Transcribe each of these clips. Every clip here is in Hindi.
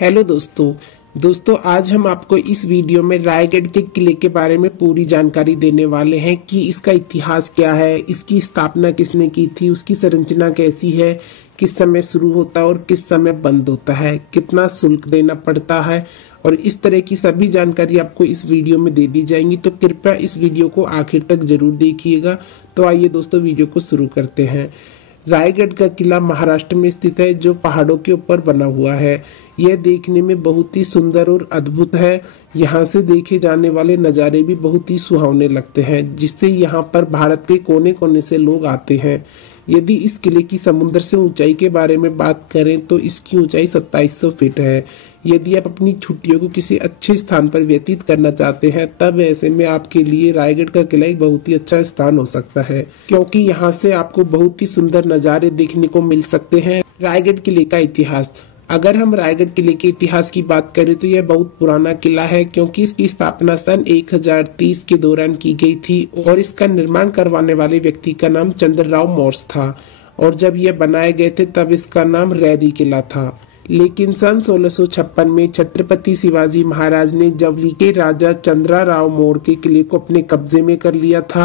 हेलो दोस्तों आज हम आपको इस वीडियो में रायगढ़ के किले के बारे में पूरी जानकारी देने वाले हैं कि इसका इतिहास क्या है, इसकी स्थापना किसने की थी, उसकी संरचना कैसी है, किस समय शुरू होता है और किस समय बंद होता है, कितना शुल्क देना पड़ता है और इस तरह की सभी जानकारी आपको इस वीडियो में दे दी जाएंगी। तो कृपया इस वीडियो को आखिर तक जरूर देखिएगा। तो आइए दोस्तों वीडियो को शुरू करते हैं। रायगढ़ का किला महाराष्ट्र में स्थित है, जो पहाड़ों के ऊपर बना हुआ है। यह देखने में बहुत ही सुंदर और अद्भुत है। यहाँ से देखे जाने वाले नज़ारे भी बहुत ही सुहावने लगते हैं, जिससे यहाँ पर भारत के कोने कोने से लोग आते हैं। यदि इस किले की समुद्र से ऊंचाई के बारे में बात करें तो इसकी ऊंचाई 2700 फीट है। यदि आप अपनी छुट्टियों को किसी अच्छे स्थान पर व्यतीत करना चाहते हैं, तब ऐसे में आपके लिए रायगढ़ का किला एक बहुत ही अच्छा स्थान हो सकता है, क्योंकि यहाँ से आपको बहुत ही सुंदर नज़ारे देखने को मिल सकते हैं। रायगढ़ किले का इतिहास, अगर हम रायगढ़ किले के इतिहास की बात करें तो यह बहुत पुराना किला है, क्योंकि इसकी स्थापना सन 1030 के दौरान की गई थी और इसका निर्माण करवाने वाले व्यक्ति का नाम चंद्रराव मौर्य था। और जब यह बनाए गए थे तब इसका नाम रैरी किला था। लेकिन सन 1656 में छत्रपति शिवाजी महाराज ने जवली के राजा चंद्रराव मौर्य के किले को अपने कब्जे में कर लिया था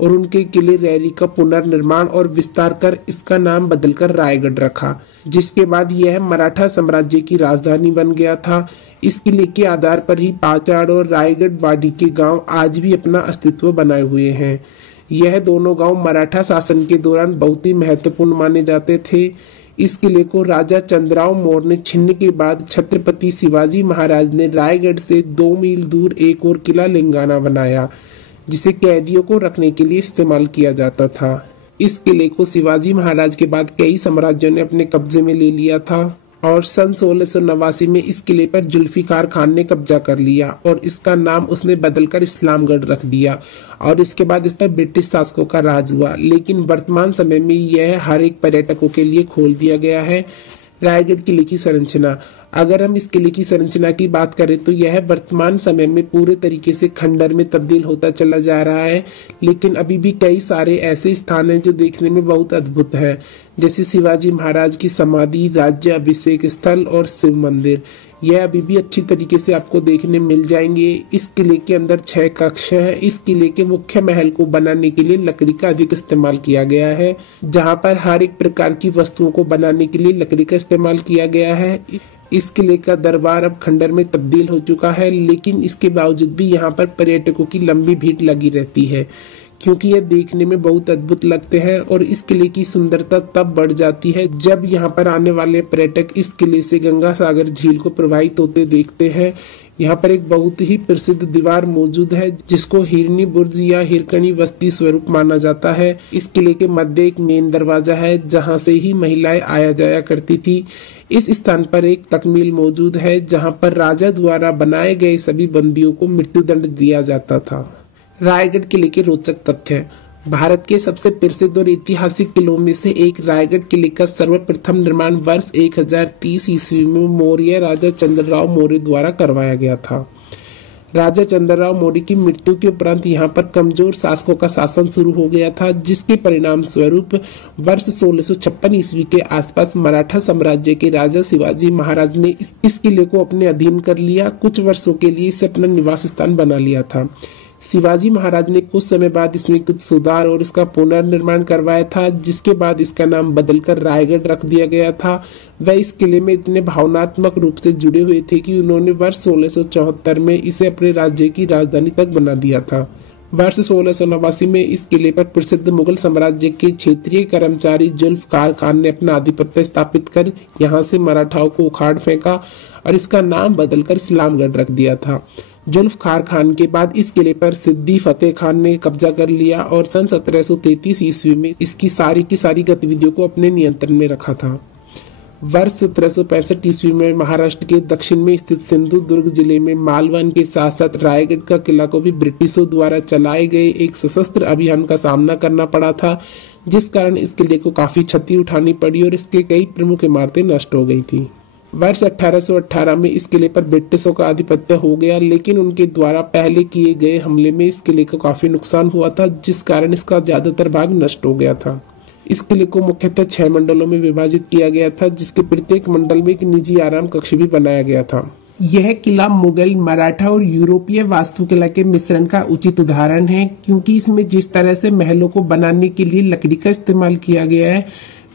और उनके किले रैरी का पुनर्निर्माण और विस्तार कर इसका नाम बदलकर रायगढ़ रखा, जिसके बाद यह मराठा साम्राज्य की राजधानी बन गया था। इस किले के आधार पर ही पाचाड़ और रायगढ़ वाडी के गांव आज भी अपना अस्तित्व बनाए हुए हैं। यह दोनों गांव मराठा शासन के दौरान बहुत ही महत्वपूर्ण माने जाते थे। इस किले को राजा चंद्रराव मौर्य ने छीनने के बाद छत्रपति शिवाजी महाराज ने रायगढ़ से 2 मील दूर एक और किला लिंगाना बनाया, जिसे कैदियों को रखने के लिए इस्तेमाल किया जाता था। इस किले को शिवाजी महाराज के बाद कई साम्राज्यों ने अपने कब्जे में ले लिया था और सन 1689 में इस किले पर जुल्फिकार खान ने कब्जा कर लिया और इसका नाम उसने बदलकर इस्लामगढ़ रख दिया और इसके बाद इस पर ब्रिटिश शासकों का राज हुआ। लेकिन वर्तमान समय में यह हर एक पर्यटकों के लिए खोल दिया गया है। रायगढ़ किले की संरचना, अगर हम इस किले की संरचना की बात करें तो यह वर्तमान समय में पूरे तरीके से खंडर में तब्दील होता चला जा रहा है, लेकिन अभी भी कई सारे ऐसे स्थान हैं जो देखने में बहुत अद्भुत है, जैसे शिवाजी महाराज की समाधि, राज्य अभिषेक स्थल और शिव मंदिर। यह अभी भी अच्छी तरीके से आपको देखने मिल जाएंगे। इस किले के अंदर 6 कक्ष हैं। इस किले के मुख्य महल को बनाने के लिए लकड़ी का अधिक इस्तेमाल किया गया है, जहाँ पर हर एक प्रकार की वस्तुओं को बनाने के लिए लकड़ी का इस्तेमाल किया गया है। इस किले का दरबार अब खंडर में तब्दील हो चुका है, लेकिन इसके बावजूद भी यहाँ पर पर्यटकों की लंबी भीड़ लगी रहती है, क्योंकि यह देखने में बहुत अद्भुत लगते हैं। और इस किले की सुंदरता तब बढ़ जाती है जब यहाँ पर आने वाले पर्यटक इस किले से गंगा सागर झील को प्रवाहित होते देखते हैं। यहाँ पर एक बहुत ही प्रसिद्ध दीवार मौजूद है, जिसको हिरनी बुर्ज या हिरकणी वस्ती स्वरूप माना जाता है। इस किले के मध्य एक मेन दरवाजा है, जहाँ से ही महिलाएं आया जाया करती थी। इस स्थान पर एक तकमील मौजूद है, जहाँ पर राजा द्वारा बनाए गए सभी बंदियों को मृत्युदंड दिया जाता था। रायगढ़ किले के रोचक तथ्य, भारत के सबसे प्रसिद्ध और ऐतिहासिक किलों में से एक रायगढ़ किले का सर्वप्रथम निर्माण वर्ष 1030 ईस्वी में मौर्य राजा चंद्रराव मौर्य द्वारा करवाया गया था। राजा चंद्रराव मौर्य की मृत्यु के उपरांत यहाँ पर कमजोर शासकों का शासन शुरू हो गया था, जिसके परिणाम स्वरूप वर्ष 1656 ईस्वी के आसपास मराठा साम्राज्य के राजा शिवाजी महाराज ने इस किले को अपने अधीन कर लिया। कुछ वर्षों के लिए इसे अपना निवास स्थान बना लिया था। शिवाजी महाराज ने कुछ समय बाद इसमें कुछ सुधार और इसका पुनर्निर्माण करवाया था, जिसके बाद इसका नाम बदलकर रायगढ़ रख दिया गया था। वह इस किले में इतने भावनात्मक रूप से जुड़े हुए थे कि उन्होंने वर्ष 1674 में इसे अपने राज्य की राजधानी तक बना दिया था। वर्ष 1689 में इस किले पर प्रसिद्ध मुगल साम्राज्य के क्षेत्रीय कर्मचारी जुल्फकार खान ने अपना आधिपत्य स्थापित कर यहाँ से मराठाओं को उखाड़ फेंका और इसका नाम बदलकर इस्लामगढ़ रख दिया था। जुल्फकार खान के बाद इस किले पर सिद्दी फतेह खान ने कब्जा कर लिया और सन 1733 ईस्वी में इसकी सारी की सारी गतिविधियों को अपने नियंत्रण में रखा था। वर्ष 1765 ईस्वी में महाराष्ट्र के दक्षिण में स्थित सिंधुदुर्ग जिले में मालवन के साथ साथ रायगढ़ का किला को भी ब्रिटिशों द्वारा चलाए गए एक सशस्त्र अभियान का सामना करना पड़ा था, जिस कारण इस किले को काफी क्षति उठानी पड़ी और इसके कई प्रमुख इमारतें नष्ट हो गई थी। वर्ष 1818 में इस किले पर ब्रिटिशों का आधिपत्य हो गया, लेकिन उनके द्वारा पहले किए गए हमले में इस किले को काफी नुकसान हुआ था, जिस कारण इसका ज्यादातर भाग नष्ट हो गया था। इस किले को मुख्यतः 6 मंडलों में विभाजित किया गया था, जिसके प्रत्येक मंडल में एक निजी आराम कक्ष भी बनाया गया था। यह किला मुगल, मराठा और यूरोपीय वास्तुकला के मिश्रण का उचित उदाहरण है, क्योंकि इसमें जिस तरह से महलों को बनाने के लिए लकड़ी का इस्तेमाल किया गया है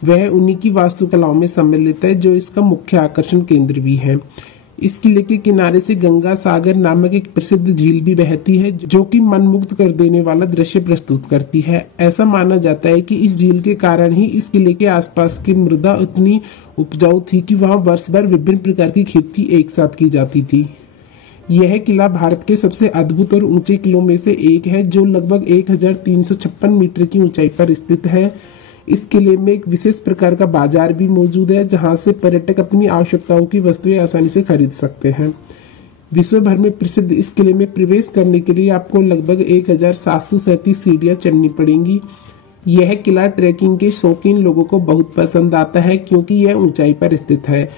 वह उन्हीं की वास्तुकलाओं में सम्मिलित है, जो इसका मुख्य आकर्षण केंद्र भी है। इस किले के किनारे से गंगा सागर नामक एक प्रसिद्ध झील भी बहती है, जो कि मनमुग्ध कर देने वाला दृश्य प्रस्तुत करती है। ऐसा माना जाता है कि इस झील के कारण ही इस किले के आसपास की मृदा उतनी उपजाऊ थी कि वहां वर्ष भर विभिन्न प्रकार की खेती एक साथ की जाती थी। यह किला भारत के सबसे अद्भुत और ऊंचे किलों में से एक है, जो लगभग 1356 मीटर की ऊंचाई पर स्थित है। इस किले में एक विशेष प्रकार का बाजार भी मौजूद है, जहां से पर्यटक अपनी आवश्यकताओं की वस्तुएं आसानी से खरीद सकते हैं। विश्व भर में प्रसिद्ध इस किले में प्रवेश करने के लिए आपको लगभग 1737 सीढ़ियां चढ़नी पड़ेंगी। यह किला ट्रैकिंग के शौकीन लोगों को बहुत पसंद आता है, क्योंकि यह ऊंचाई पर स्थित है।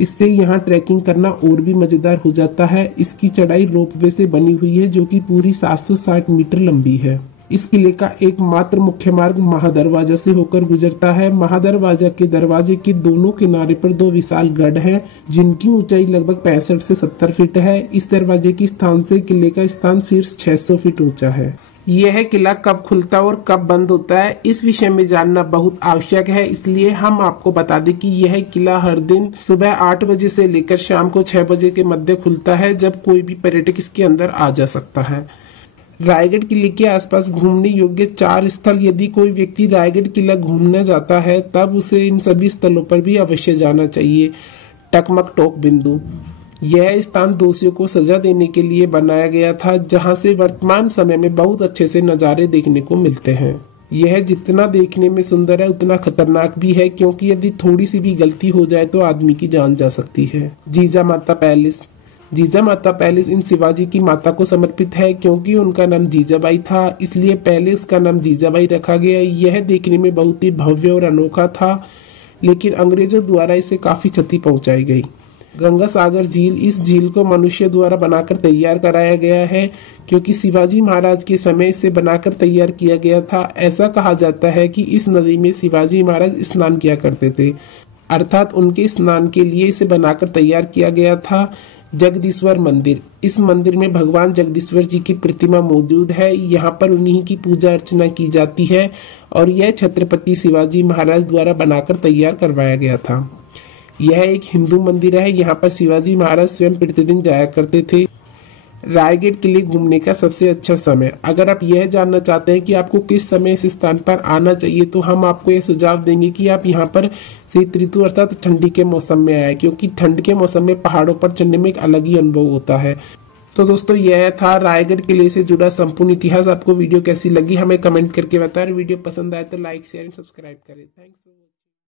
इससे यहाँ ट्रैकिंग करना और भी मजेदार हो जाता है। इसकी चढ़ाई रोपवे से बनी हुई है, जो कि पूरी 760 मीटर लंबी है। इस किले का एकमात्र मुख्य मार्ग महादरवाजा से होकर गुजरता है। महादरवाजा के दरवाजे के दोनों किनारे पर 2 विशाल गढ़ हैं, जिनकी ऊंचाई लगभग 65 से 70 फीट है। इस दरवाजे के स्थान से किले का स्थान शीर्ष 600 फीट ऊंचा है। यह किला कब खुलता और कब बंद होता है, इस विषय में जानना बहुत आवश्यक है, इसलिए हम आपको बता दें कि यह किला हर दिन सुबह 8 बजे से लेकर शाम को 6 बजे के मध्य खुलता है, जब कोई भी पर्यटक इसके अंदर आ जा सकता है। रायगढ़ किले के आसपास घूमने योग्य 4 स्थल। यदि कोई व्यक्ति रायगढ़ किला घूमना जाता है तब उसे इन सभी स्थलों पर भी अवश्य जाना चाहिए। टकमक टोक बिंदु, यह स्थान दोषियों को सजा देने के लिए बनाया गया था, जहां से वर्तमान समय में बहुत अच्छे से नजारे देखने को मिलते हैं। यह जितना देखने में सुंदर है उतना खतरनाक भी है, क्योंकि यदि थोड़ी सी भी गलती हो जाए तो आदमी की जान जा सकती है। जीजा माता पैलेस, जीजा माता पैलेस इन शिवाजी की माता को समर्पित है, क्योंकि उनका नाम जीजाबाई था, इसलिए पैलेस का नाम जीजाबाई रखा गया। यह देखने में बहुत ही भव्य और अनोखा था, लेकिन अंग्रेजों द्वारा इसे काफी क्षति पहुंचाई गई। गंगा सागर झील, इस झील को मनुष्य द्वारा बनाकर तैयार कराया गया है, क्योंकि शिवाजी महाराज के समय इसे बनाकर तैयार किया गया था। ऐसा कहा जाता है कि इस नदी में शिवाजी महाराज स्नान किया करते थे, अर्थात उनके स्नान के लिए इसे बनाकर तैयार किया गया था। जगदीश्वर मंदिर, इस मंदिर में भगवान जगदीश्वर जी की प्रतिमा मौजूद है। यहाँ पर उन्हीं की पूजा अर्चना की जाती है और यह छत्रपति शिवाजी महाराज द्वारा बनाकर तैयार करवाया गया था। यह एक हिंदू मंदिर है। यहाँ पर शिवाजी महाराज स्वयं प्रतिदिन जाया करते थे। रायगढ़ किले घूमने का सबसे अच्छा समय, अगर आप यह जानना चाहते हैं कि आपको किस समय इस स्थान पर आना चाहिए, तो हम आपको यह सुझाव देंगे कि आप यहाँ पर शीत ऋतु अर्थात ठंडी के मौसम में आए, क्योंकि ठंड के मौसम में पहाड़ों पर चढ़ने में एक अलग ही अनुभव होता है। तो दोस्तों, यह था रायगढ़ किले से जुड़ा संपूर्ण इतिहास। आपको वीडियो कैसी लगी हमें कमेंट करके बताएं। वीडियो पसंद आए तो लाइक, शेयर एंड सब्सक्राइब करें। थैंक्स।